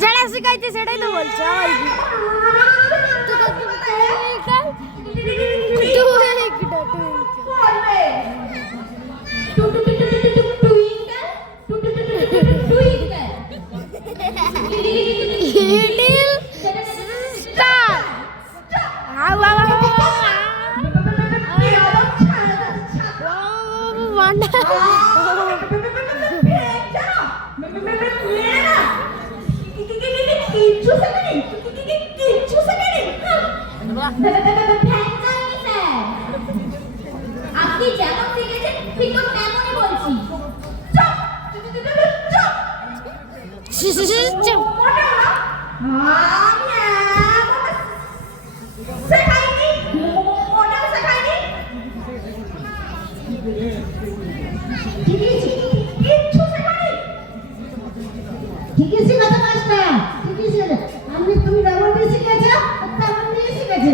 যেটা শিখাইতে সেটাই তো বলছে আমার আপনি যেমন শিখেছেন ঠিক তেমনই বলছি। তুমি ব্যবহার দিয়ে শিখেছ তেমন দিয়ে শিখেছে।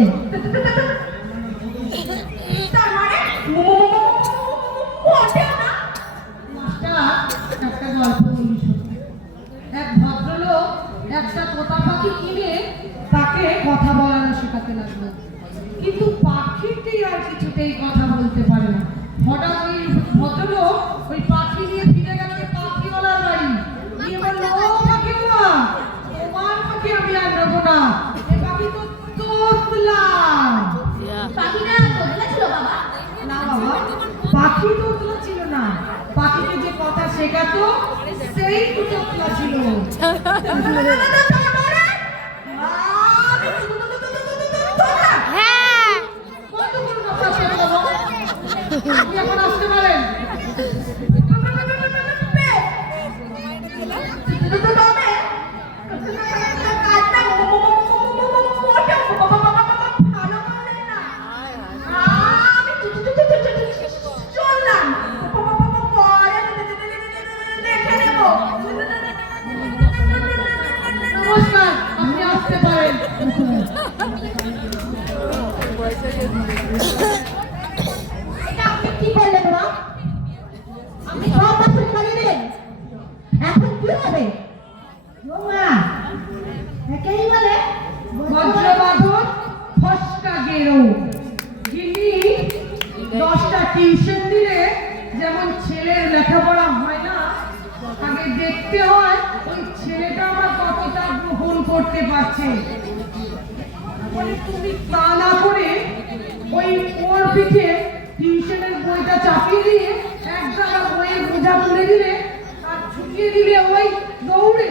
এক ভদ্রলোক একটা তোতা পাখি কিনে তাকে কথা বলানো শেখাতে লাগলো, কিন্তু পাখিটি আর কিছুতেই কথা বলতে পারে না। হঠাৎ ওই ভদ্রলোক ওই পাখি নিয়ে ফিরে গেল পাখিওয়ালার বাড়ি, গিয়ে বললো, ও পাখিওয়ালা, তোমার পাখি আমি আর নেবো না, এ পাখি তো তোতলা। পাখিটা তোতলা ছিল বাবা? না বাবা, পাখি তোতলা ছিল না, পাখিকে যে কথা শেখাতো সেই তোতলা ছিল। এখন আসতে পারেন। নমস্কার, আপনি আসতে পারেন। কি করলেন মা? আপনি সব বাসন খালি দিলেন, এখন কি হবে? একেই বলে বজ্রবাদন ফসকা গেরো। যিনি 10টা টিউশন দিলে যেমন ছেলের লেখাপড়া হয় না, আগে দেখতে হয় ওই ছেলেটা আমার কতটা গ্রহণ করতে পারছে। তুমি তা না করে ওই ওর পিঠে টিউশনের বইটা চাপিয়ে দিয়ে এক জায়গা বইয়ের বোঝা তুলে দিলে আর ছুটিয়ে দিলে ওই দৌড়ে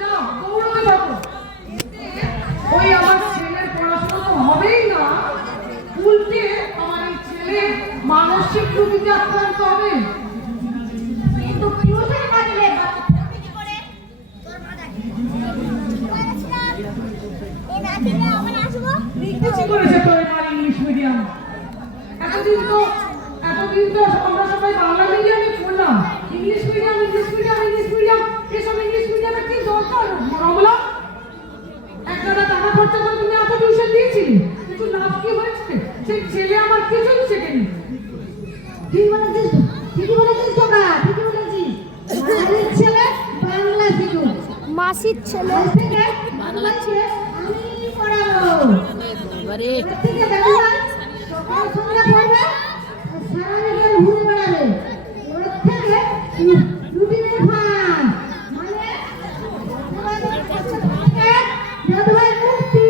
যাও, দৌড়াতে থাকো। ওই আমার ছেলের পড়াশোনা তো হবেই না, উল্টে আমার এই ছেলে মানসিক রোগীতে আক্রান্ত হবে। কিন্তু টিউশন করলে ইংরেজি করেছে তো এবার ইংলিশ মিডিয়াম। এতদিন তো আমরা সবাই বাংলা মিডিয়ামে পড়লাম, ইংলিশ মিডিয়াম এসব ইংলিশ মিডিয়ামে কি দরকার? বলা একটা টাকা খরচা করে তুমি এত টিউশন দিয়েছিলে, কিন্তু লাভ কি হয়েছে? সেই ছেলে আমার কিছুই শেখেনি। ঠিক বলেছিস, মাসির ছেলে। আজ থেকে তোমাকে আমি পড়াবো। বাবারে আজ থেকে ব্যবহার সকাল সন্ধ্যা পড়বে আর সারা বিকেল ঘুরে বেড়াবে। ওর থেকে রুটিনের ভাগ মানে তোমাদের কাছে থেকে যতবার মুক্তি।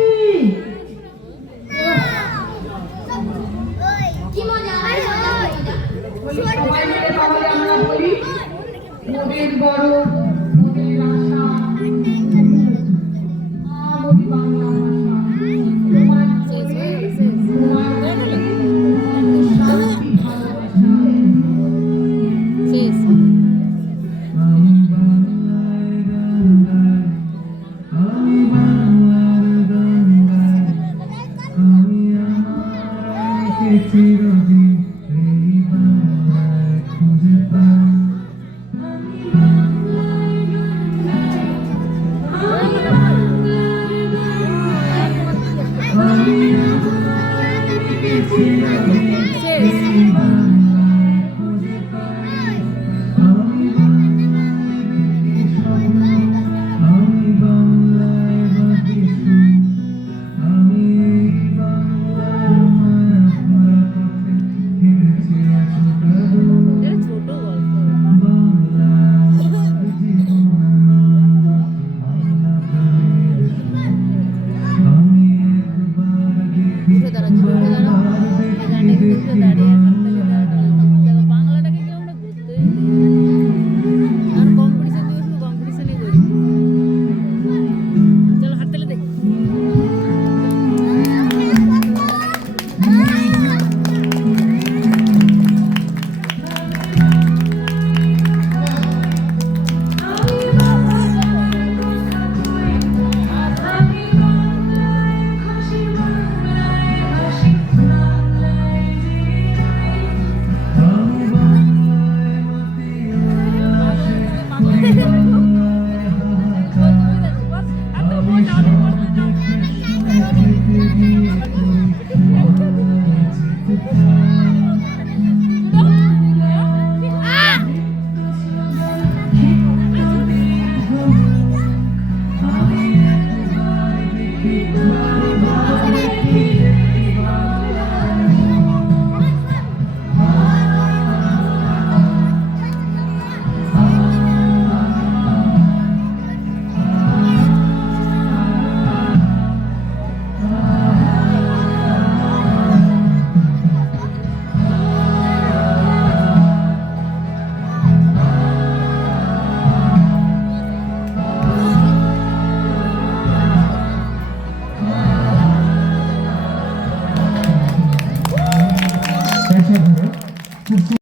কি মজা আমার মজা বলি সবাই মিলে তাহলে আমরা বলি মোদের গরব মোদের আশা বলি বাংলা ভাষা তোমার জোরে তোমার বলে শান্তি ভালোবাসা শেষ। চিরদিন এই বাংলায় খুঁজে পাই ছোট গল্প। উঠে দাঁড়াচ্ছি, উঠে দাঁড়াও। এই গানটা একটু উঠে দাঁড়িয়ে হাতটাকে দেখো বাংলাটাকে কেউ আমরা বুঝতেই আর কম্পিটিশন দিয়ে শুধু কম্পিটিশনই করি। চলো হাত তালে দেখি।